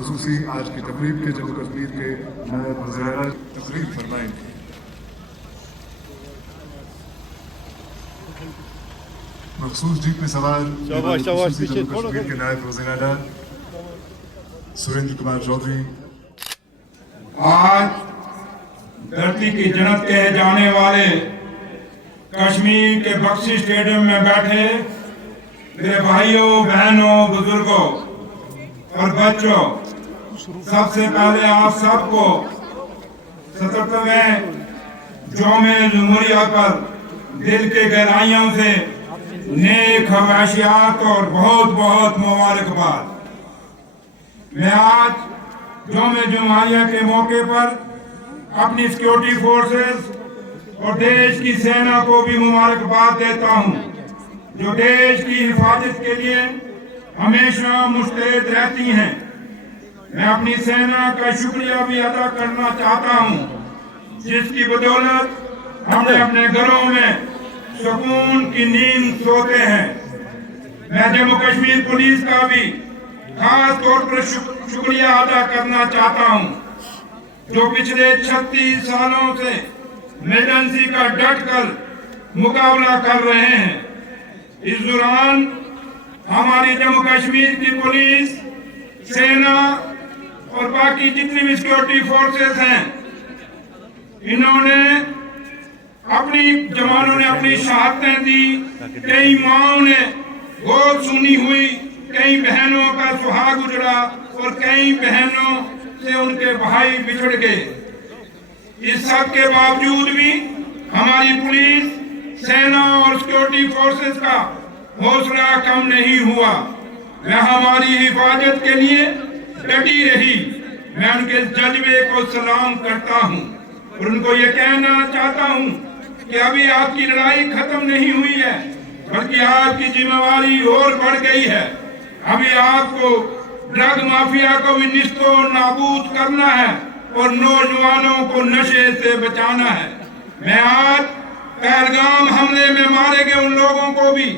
خصوصی آج کی تقریب کے جموں کشمیر کے نائب وزیر اعلیٰ تقریب فرمائیں گے۔ مخصوص جیپ میں سوار خصوصی جموں کشمیر کے نائب وزیر اعلیٰ سریندر کمار چودھری۔ آج دھرتی کی جنت کہے جانے والے کشمیر کے بخشی اسٹیڈیم میں بیٹھے میرے بھائیوں، بہنوں، بزرگوں اور بچوں، سب سے پہلے آپ سب کو 77ویں یوم جمہوریہ پر دل کے گہرائیوں سے نیک خواہشات اور بہت بہت مبارکباد۔ میں آج یوم جمہوریہ کے موقع پر اپنی سیکورٹی فورسز اور دیش کی سینا کو بھی مبارکباد دیتا ہوں، جو دیش کی حفاظت کے لیے ہمیشہ مستعد رہتی ہیں۔ میں اپنی سینا کا شکریہ بھی ادا کرنا چاہتا ہوں، جس کی بدولت ہم اپنے گھروں میں سکون کی نیند سوتے ہیں۔ میں جموں کشمیر پولیس کا بھی خاص طور پر شکریہ ادا کرنا چاہتا ہوں، جو پچھلے 36 سالوں سے ایمرجنسی کا ڈٹ کر مقابلہ کر رہے ہیں۔ اس دوران ہماری جموں کشمیر کی پولیس، سینا اور باقی جتنی بھی سیکورٹی فورسز ہیں، انہوں نے اپنی جوانوں نے اپنی شہادتیں دی، کئی ماؤں نے گود سونی ہوئی، کئی بہنوں کا سہاگ اجڑا اور کئی بہنوں سے ان کے بھائی بچھڑ گئے۔ اس سب کے باوجود بھی ہماری پولیس، سینا اور سیکورٹی فورسز کا حوصلہ کم نہیں ہوا۔ وہ ہماری حفاظت کے لیے ڈٹی رہی۔ میں ان کے جذبے کو سلام کرتا ہوں اور ان کو یہ کہنا چاہتا ہوں کہ ابھی آپ کی لڑائی ختم نہیں ہوئی ہے، بلکہ آپ کی ذمہ داری اور بڑھ گئی ہے۔ ابھی آپ کو ڈرگ مافیا کو بھی نیست و نابود کرنا ہے اور نوجوانوں کو نشے سے بچانا ہے۔ میں آج پہلگام حملے میں مارے گئے ان لوگوں کو بھی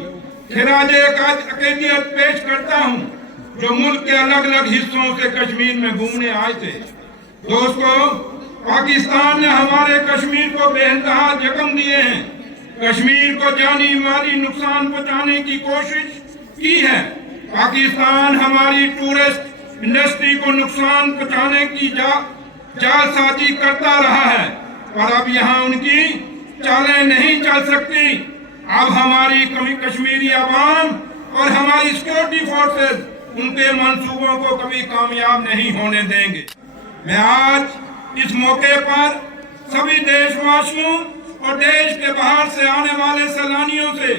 خراج عقیدت پیش کرتا ہوں، جو ملک کے الگ الگ حصوں سے کشمیر میں گھومنے آئے تھے۔ دوستو، پاکستان نے ہمارے کشمیر کو بے انتہا زخم دیے ہیں، کشمیر کو جانی مالی نقصان پہنچانے کی کوشش کی ہے۔ پاکستان ہماری ٹورسٹ انڈسٹری کو نقصان پہنچانے کی جال سازی کرتا رہا ہے، پر اب یہاں ان کی چالیں نہیں چل سکتی۔ اب ہماری کشمیری عوام اور ہماری سیکورٹی فورسز ان کے منصوبوں کو کبھی کامیاب نہیں ہونے دیں گے۔ میں آج اس موقع پر سبھی دیش واسیوں اور دیش کے باہر سے آنے والے سیلانیوں سے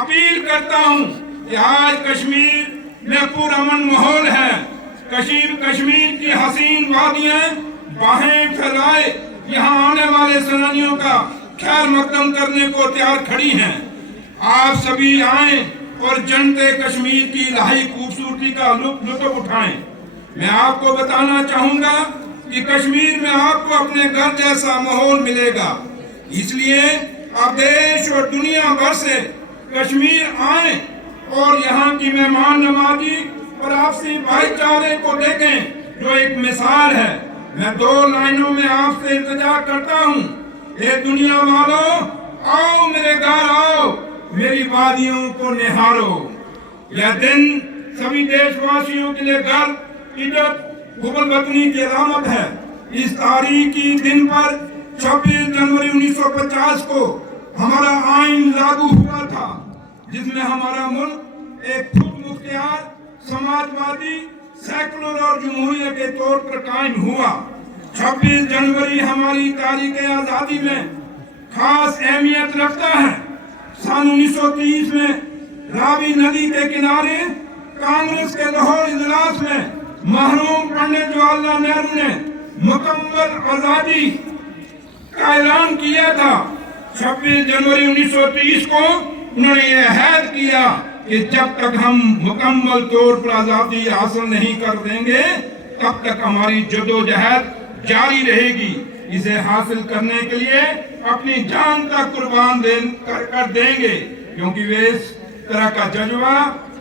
اپیل کرتا ہوں کہ آج کشمیر میں پرامن ماحول ہے۔ کشمیر کی حسین وادیاں باہیں پھیلائے یہاں آنے والے سیلانیوں کا خیر مقدم کرنے کو تیار کھڑی ہیں۔ آپ سبھی آئیں اور جنتے کشمیر کی الہی خوبصورتی کا لطف اٹھائیں۔ میں آپ کو بتانا چاہوں گا کہ کشمیر میں آپ کو اپنے گھر جیسا ماحول ملے گا، اس لیے آپ دیش اور دنیا بھر سے کشمیر آئیں اور یہاں کی مہمان نوازی اور آپسی بھائی چارے کو دیکھیں، جو ایک مثال ہے۔ میں 2 لائنوں میں آپ سے التجا کرتا ہوں، اے دنیا والو، آؤ میرے گھر آؤ، میری وادیوں کو نہارو۔ یہ دن سبھی دیش واسیوں کے لیے گھر، عزت، حب الوطنی کی علامت ہے۔ اس تاریخی دن پر 26 جنوری 1950 کو ہمارا آئین لاگو ہوا تھا، جس میں ہمارا ملک ایک خود مختار، سماجوادی، سیکولر اور جمہوریہ کے طور پر قائم ہوا۔ 26 جنوری ہماری تاریخ آزادی میں خاص اہمیت رکھتا ہے۔ سن 1930 میں راوی ندی کے کنارے کانگریس کے لاہور اجلاس میں مرحوم پنڈت جواہر لال نہرو نے مکمل آزادی کا اعلان کیا تھا۔ 26 جنوری 1930 کو انہوں نے یہ عہد کیا کہ جب تک ہم مکمل طور پر آزادی حاصل نہیں کر دیں گے، تب تک ہماری جدوجہد جاری رہے گی۔ اسے حاصل کرنے کے لیے اپنی جان تک قربان کر دیں گے، کیونکہ وہ اس طرح کا جذبہ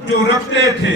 جو رکھتے تھے۔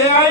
AI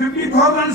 50,000